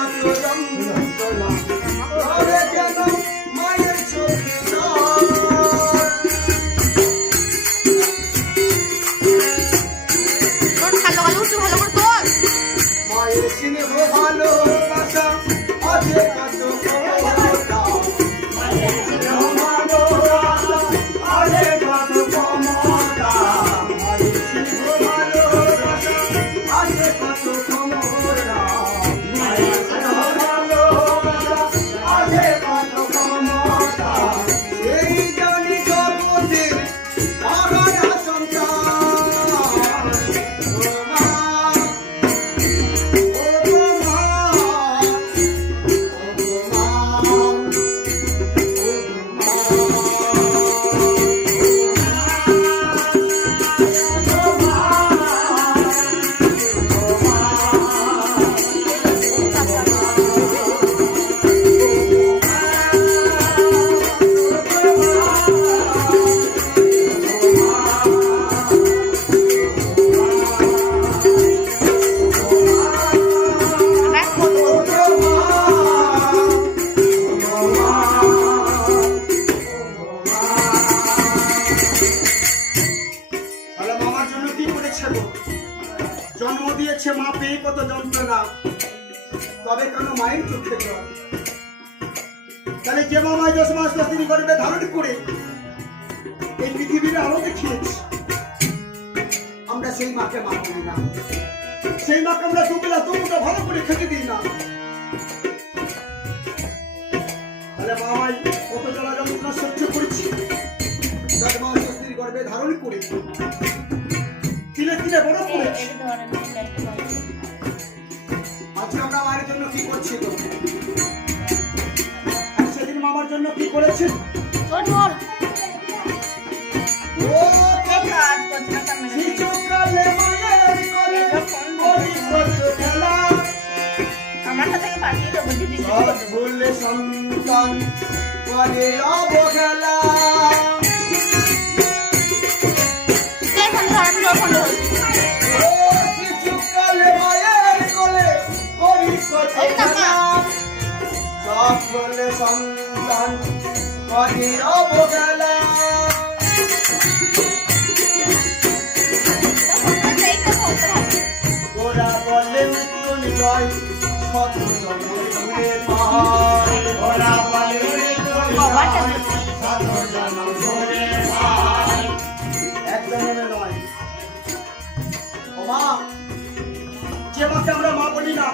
কত যন্ত্রণা করে কেন মায়ের চোখে জল। মায়ের স্নেহ ভালোবাসা আছে কত ক্ষমতা, মায়ের স্নেহ ভালোবাসা আছে কত ক্ষমতা, মায়ের স্নেহ ভালোবাসা আছে কত ক্ষমতা, মায়ের স্নেহ ভালোবাসা আছে কত ক্ষমতা। এই জানি জগতের অগাধ সন্তান, ও মা জন্ম দিয়েছে মা পেয়ে কত যন্ত্রণা, তবে কেন মায়ের চোখে জল। তাহলে যে মা মায়ের 10 মাস তিনি গর্ভে ধারণ করে এই পৃথিবীর আলো দেখিয়েছে, আমরা সেই মাকে মা করি না, সেই মাকে আমরা দুবেলা দুমুঠো ভালো করে খেতে দিই না। তাহলে মা মাই কত জ্বালা যন্ত্রণা সহ্য করেছি, 10 মাস স্ত্রীর গর্ভে ধারণ করে তিলে তিলে বড় করেছি। আজকে আমরা মায়ের জন্য কি করছি গো? সেদিন মামার জন্য কি করেছি? সন্তান করে অবহেলা, সকলে সন্তান করে অবহেলা। ওরা বলে মৃত্যু নিলয় শত জন্ম ঘুরে পায়, ওরা বলে মৃত্যু নিলয় শত জন্ম ঘুরে পায়, এক জন্মে নয়। ও মা, যে মাকে আমরা মা বলি না